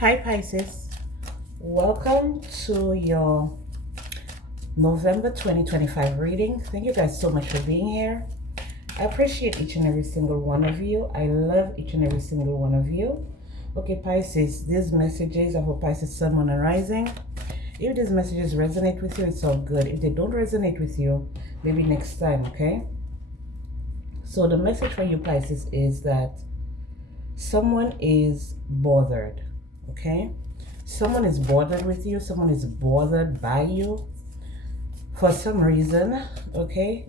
Hi Pisces, welcome to your November 2025 reading. Thank you guys so much for being here. I appreciate each and every single one of you. I love each and every single one of you. Okay Pisces, these messages are for Pisces Sun, Moon and Rising. If these messages resonate with you, it's all good. If they don't resonate with you, maybe next time, okay? So the message for you Pisces is that someone is bothered, okay? Someone is bothered with you. Someone is bothered by you for some reason, okay?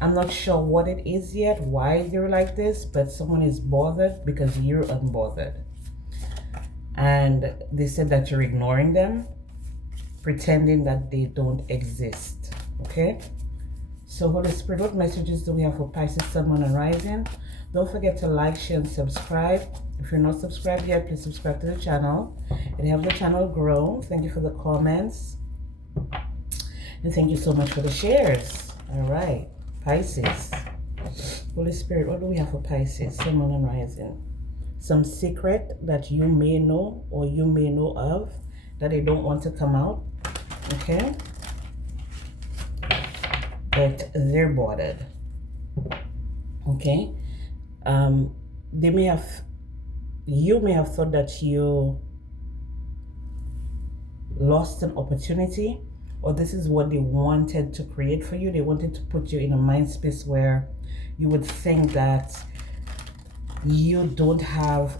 I'm not sure what it is yet, why they're like this, but someone is bothered because you're unbothered. And they said that you're ignoring them, pretending that they don't exist, okay? So Holy Spirit, what messages do we have for Pisces, Sun, Moon and Rising? Don't forget to like, share, and subscribe. If you're not subscribed yet, please subscribe to the channel. It helps the channel grow. Thank you for the comments. And thank you so much for the shares. All right, Pisces. Holy Spirit, what do we have for Pisces, Sun, Moon and Rising? Some secret that you may know or you may know of that they don't want to come out, okay? But they're bothered, okay? You may have thought that you lost an opportunity, or this is what they wanted to create for you. They wanted to put you in a mind space where you would think that you don't have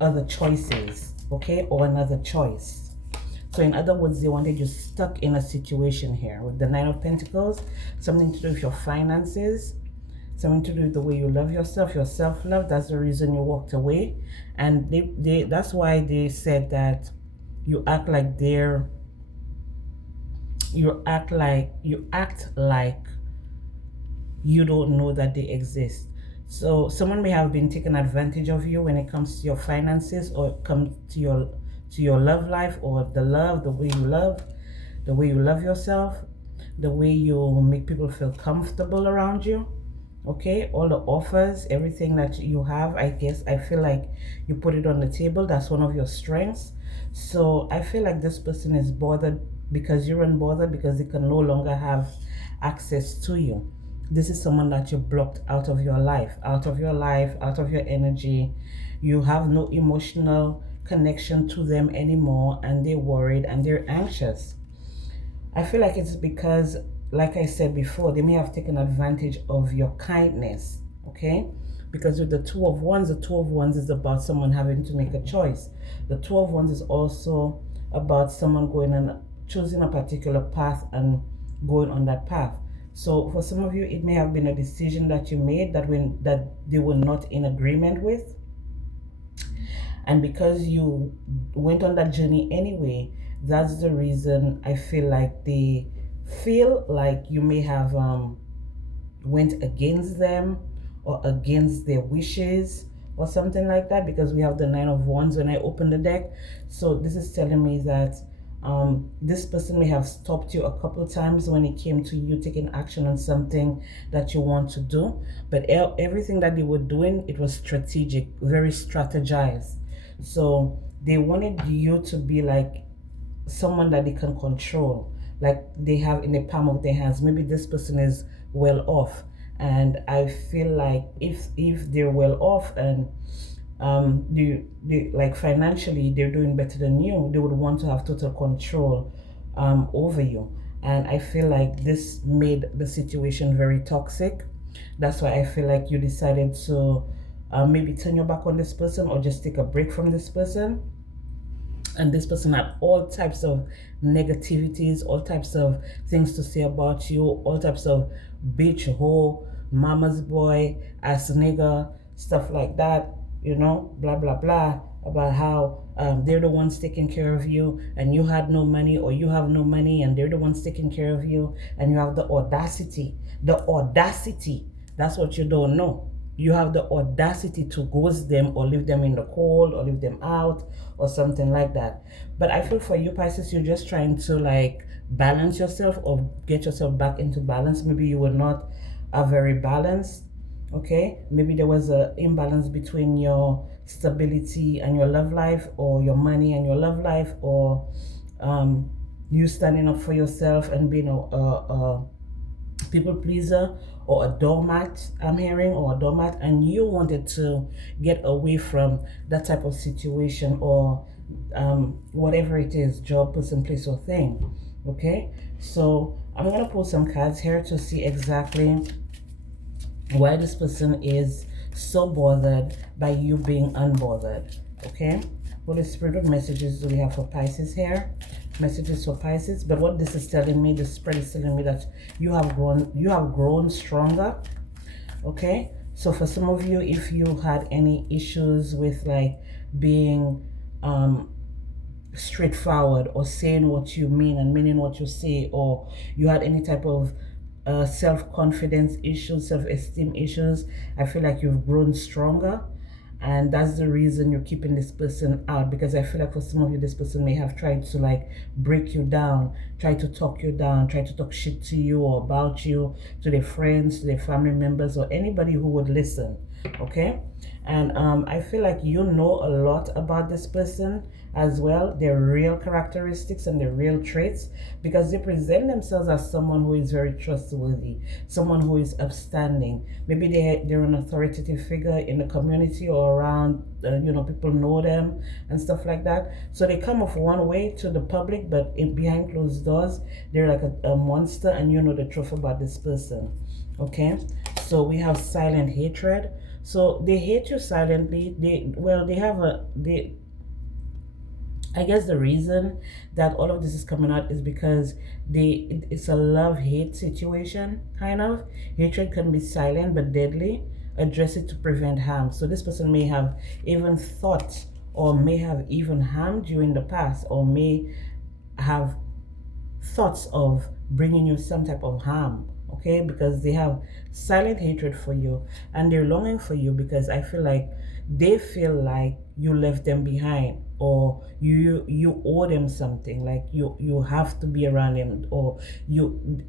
other choices, okay, or another choice. So in other words, they wanted you stuck in a situation here with the Nine of Pentacles, something to do with your finances, something to do with the way you love yourself, your self-love. That's the reason you walked away. And that's why they said that you act like you act like you don't know that they exist. So someone may have been taking advantage of you when it comes to your finances, or comes to your love life, or the way you love yourself, the way you make people feel comfortable around you, okay? All the offers, everything that you have, I feel like you put it on the table. That's one of your strengths. So I feel like this person is bothered because you're unbothered, because they can no longer have access to you. This is someone that you blocked out of your life, out of your energy. You have no emotional connection to them anymore, and they're worried and they're anxious. I feel like it's because, like I said before, they may have taken advantage of your kindness, okay? Because with the Two of Wands is about someone having to make a choice. The Two of Wands is also about someone going and choosing a particular path and going on that path. So for some of you, it may have been a decision that you made that they were not in agreement with. And because you went on that journey anyway, that's the reason I feel like they feel like you may have went against them or against their wishes or something like that, because we have the Nine of Wands when I open the deck. So this is telling me that this person may have stopped you a couple of times when it came to you taking action on something that you want to do. But everything that they were doing, it was strategic, very strategized. So they wanted you to be like someone that they can control, like they have in the palm of their hands. Maybe this person is well off, and I feel like if they're well off and they like financially they're doing better than you, they would want to have total control over you. And I feel like this made the situation very toxic. That's why I feel like you decided to maybe turn your back on this person or just take a break from this person. And this person had all types of negativities, all types of things to say about you, all types of bitch, hoe, mama's boy, ass nigga, stuff like that, you know, blah, blah, blah, about how they're the ones taking care of you and you had no money, or you have no money and they're the ones taking care of you, and you have the audacity, that's what you don't know. You have the audacity to ghost them or leave them in the cold or leave them out or something like that. But I feel for you, Pisces, you're just trying to like balance yourself or get yourself back into balance. Maybe you were not very balanced Okay, maybe there was a imbalance between your stability and your love life, or your money and your love life, or um, you standing up for yourself and being a people pleaser, or a doormat, I'm hearing, or a doormat, and you wanted to get away from that type of situation, or whatever it is, job, person, place, or thing. Okay, so I'm gonna pull some cards here to see exactly why this person is so bothered by you being unbothered. Okay, Holy Spirit, what messages do we have for Pisces here? Messages for Pisces. But what this is telling me, this spread is telling me that you have grown stronger. Okay, so for some of you, if you had any issues with like being straightforward, or saying what you mean and meaning what you say, or you had any type of self-confidence issues, self-esteem issues, I feel like you've grown stronger, and that's the reason you're keeping this person out. Because I feel like for some of you, this person may have tried to like break you down, try to talk you down, try to talk shit to you or about you to their friends, to their family members, or anybody who would listen. Okay, and I feel like you know a lot about this person as well, their real characteristics and their real traits, because they present themselves as someone who is very trustworthy, someone who is upstanding. Maybe they're an authoritative figure in the community or around, people know them and stuff like that. So they come off one way to the public, but behind closed doors, they're like a monster, and you know the truth about this person. Okay, so we have silent hatred. So they hate you silently. I guess the reason that all of this is coming out is because it's a love-hate situation, kind of. Hatred can be silent but deadly. Address it to prevent harm. So this person may have even thought, or may have even harmed you in the past, or may have thoughts of bringing you some type of harm. Okay, because they have silent hatred for you, and they're longing for you, because I feel like they feel like you left them behind, or you owe them something, like you have to be around them, or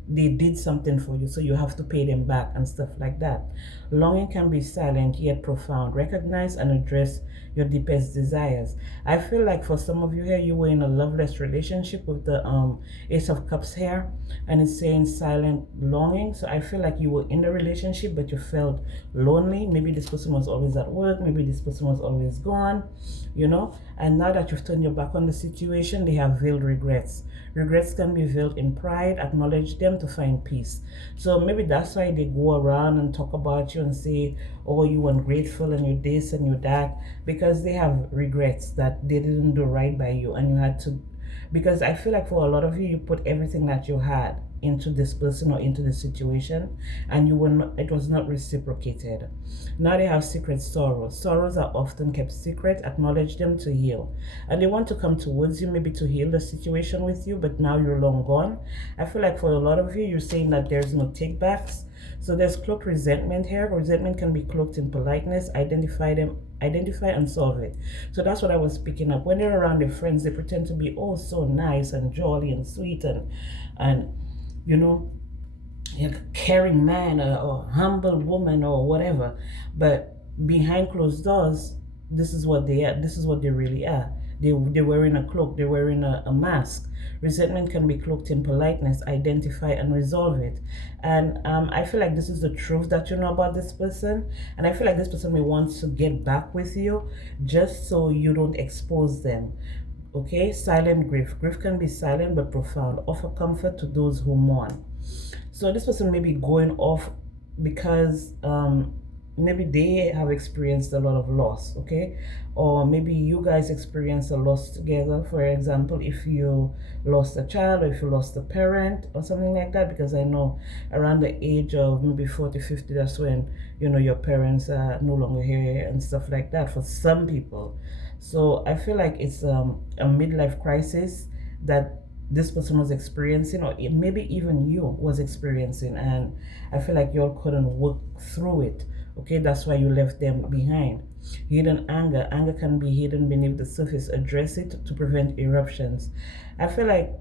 they did something for you, so you have to pay them back and stuff like that. Longing can be silent yet profound. Recognize and address your deepest desires. I feel like for some of you here, you were in a loveless relationship with the Ace of Cups here, and it's saying silent longing. So I feel like you were in the relationship, but you felt lonely. Maybe this person was always at work, maybe this person was always gone, and now that you've turned your back on the situation, they have veiled regrets. Regrets can be veiled in pride. Acknowledge them to find peace. So maybe that's why they go around and talk about you and say, oh, you ungrateful and you this and you that, because they have regrets that they didn't do right by you, and you had to, because I feel like for a lot of you, you put everything that you had into this person or into the situation, and it was not reciprocated. Now they have secret sorrows. Sorrows are often kept secret. Acknowledge them to heal, and they want to come towards you, maybe to heal the situation with you, but now you're long gone. I feel like for a lot of you, you're saying that there's no take backs. So there's cloaked resentment here. Resentment can be cloaked in politeness. Identify and solve it. So that's what I was picking up. When they're around their friends, they pretend to be oh so nice and jolly and sweet and you know, a caring man, or humble woman, or whatever. But behind closed doors, this is what they are. This is what they really are. They're wearing a cloak. They're wearing a mask. Resentment can be cloaked in politeness. Identify and resolve it. And I feel like this is the truth that you know about this person. And I feel like this person may want to get back with you just so you don't expose them. Okay, silent grief. Grief can be silent but profound. Offer comfort to those who mourn. So this person may be going off because maybe they have experienced a lot of loss, okay? Or maybe you guys experienced a loss together. For example, if you lost a child, or if you lost a parent or something like that, because I know around the age of maybe 40, 50, that's when, your parents are no longer here and stuff like that for some people. So I feel like it's a midlife crisis that this person was experiencing, or maybe even you was experiencing, and I feel like y'all couldn't work through it. Okay, that's why you left them behind. Hidden anger. Anger can be hidden beneath the surface. Address it to prevent eruptions. I feel like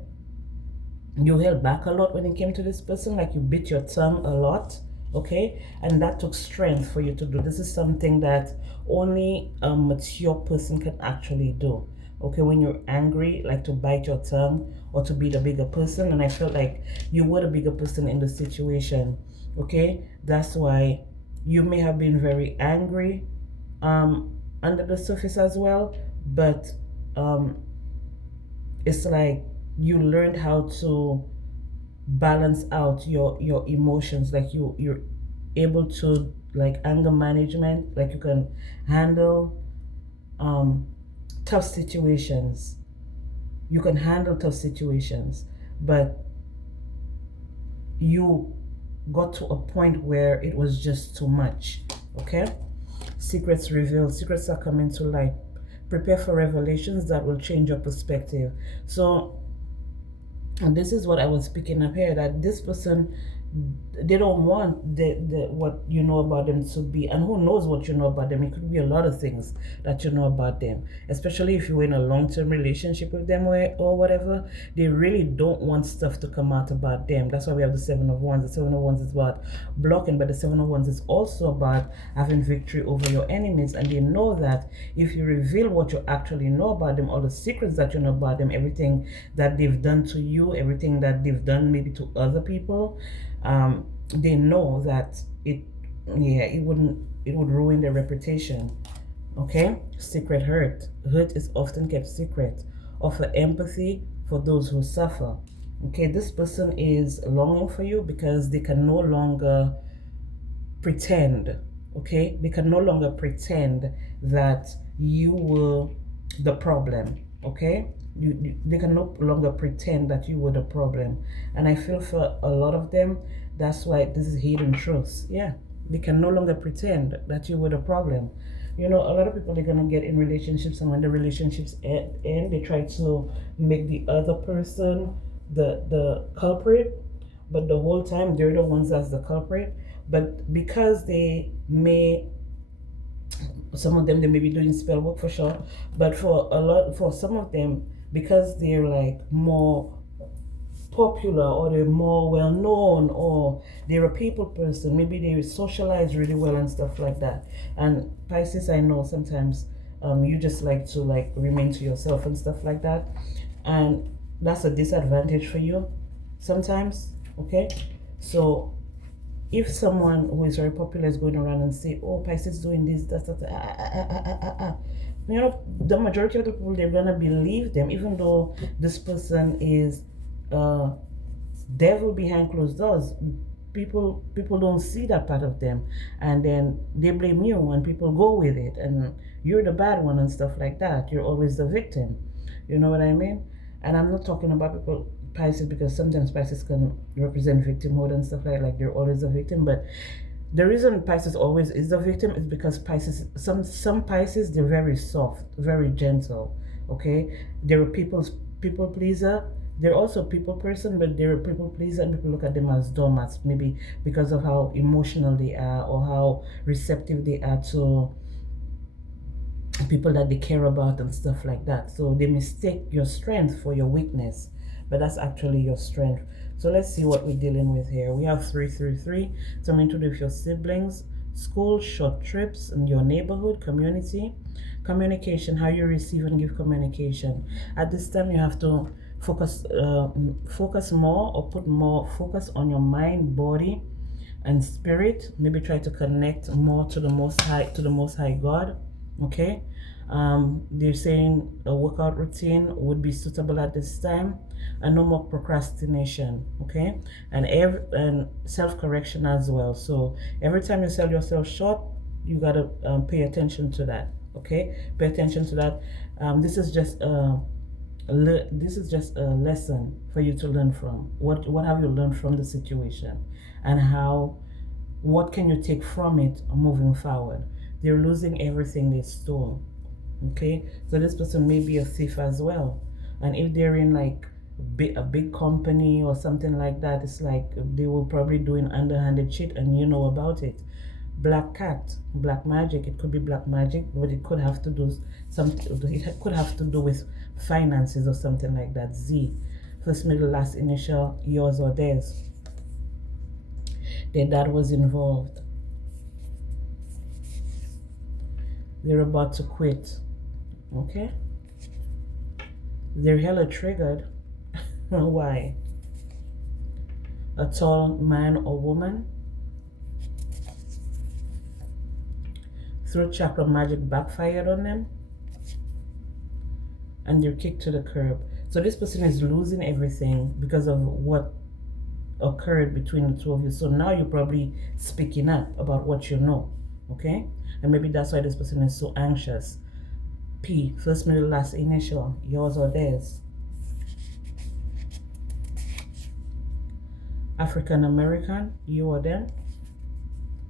you held back a lot when it came to this person, like you bit your tongue a lot. okay? And that took strength for you to do. This is something that only a mature person can actually do, okay? When you're angry, like to bite your tongue or to be the bigger person. And I felt like you were the bigger person in the situation, okay? That's why you may have been very angry under the surface as well, but um, it's like you learned how to balance out your emotions. Like you're able to, like, anger management, like you can handle um tough situations. You can handle tough situations, but you got to a point where it was just too much, okay? Secrets revealed. Secrets are coming to light. Prepare for revelations that will change your perspective. So, and this is what I was picking up here, that this person, they don't want the what you know about them to be. And who knows what you know about them? It could be a lot of things that you know about them, especially if you're in a long-term relationship with them, or whatever. They really don't want stuff to come out about them. That's why we have the Seven of Wands. The Seven of Wands is about blocking, but the Seven of Wands is also about having victory over your enemies. And they know that if you reveal what you actually know about them, all the secrets that you know about them, everything that they've done to you, everything that they've done maybe to other people, they know that it would ruin their reputation, okay? Secret hurt is often kept secret. Offer empathy for those who suffer, okay? This person is longing for you because they can no longer pretend, okay? They can no longer pretend that you were the problem, okay? They can no longer pretend that you were the problem. And I feel for a lot of them, that's why this is hidden truths. Yeah, they can no longer pretend that you were the problem. You know, a lot of people are gonna get in relationships, and when the relationships end, they try to make the other person the culprit, but the whole time they're the ones that's the culprit. But because they may, some of them, they may be doing spell work for sure, but for some of them, because they're like more popular, or they're more well known, or they're a people person, maybe they socialize really well and stuff like that. And Pisces, I know sometimes you just like to like remain to yourself and stuff like that, and that's a disadvantage for you sometimes, okay? So if someone who is very popular is going around and say, "Oh, Pisces doing this, that, you know, the majority of the people, they're gonna believe them, even though this person is devil behind closed doors. People don't see that part of them, and then they blame you, and people go with it, and you're the bad one and stuff like that. You're always the victim. You know what I mean? And I'm not talking about people Pisces, because sometimes Pisces can represent victimhood and stuff like they're always a victim. But the reason Pisces always is the victim is because Pisces, some Pisces, they're very soft, very gentle. Okay, they're a people pleaser. They're also a people person, but they're a people pleaser, and people look at them as doormats, maybe because of how emotional they are, or how receptive they are to people that they care about and stuff like that. So they mistake your strength for your weakness, but that's actually your strength. So let's see what we're dealing with here. We have 333, something to do with your siblings, school, short trips, in your neighborhood, community, communication, how you receive and give communication. At this time, you have to focus more, or put more focus on your mind, body, and spirit. Maybe try to connect more to the Most High God. Okay, they're saying a workout routine would be suitable at this time, and no more procrastination. Okay, and self-correction as well. So every time you sell yourself short, you gotta pay attention to that. Okay, pay attention to that. This is just a lesson for you to learn from. What have you learned from the situation, and what can you take from it moving forward? They're losing everything they stole. Okay, so this person may be a thief as well, and if they're in like a big company or something like that, it's like they will probably do an underhanded shit, and you know about it. Black cat, black magic. It could be black magic, but it could have to do it could have to do with finances or something like that. Z, first, middle, last initial, yours or theirs. Their dad was involved. They're about to quit. Okay? They're hella triggered. Why? A tall man or woman. Throat chakra magic backfired on them. And they're kicked to the curb. So this person is losing everything because of what occurred between the two of you. So now you're probably speaking up about what you know. Okay? And maybe that's why this person is so anxious. P, first, middle, last initial, yours or theirs. African American, you or them.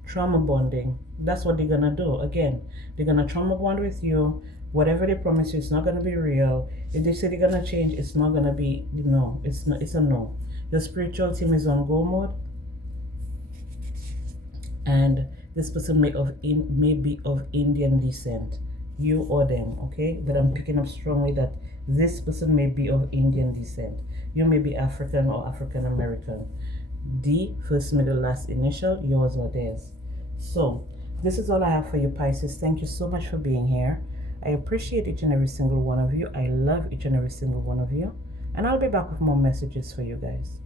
Trauma bonding. That's what they're gonna do. Again, they're gonna trauma bond with you. Whatever they promise you, it's not gonna be real. If they say they're gonna change, it's not gonna be no. It's not. It's a no. Your spiritual team is on go mode, and this person may be of Indian descent, you or them. Okay, but I'm picking up strongly that this person may be of Indian descent. You may be African or African American. D, first, middle, last initial, yours or theirs. So this is all I have for you, Pisces. Thank you so much for being here. I appreciate each and every single one of you. I love each and every single one of you. And I'll be back with more messages for you guys.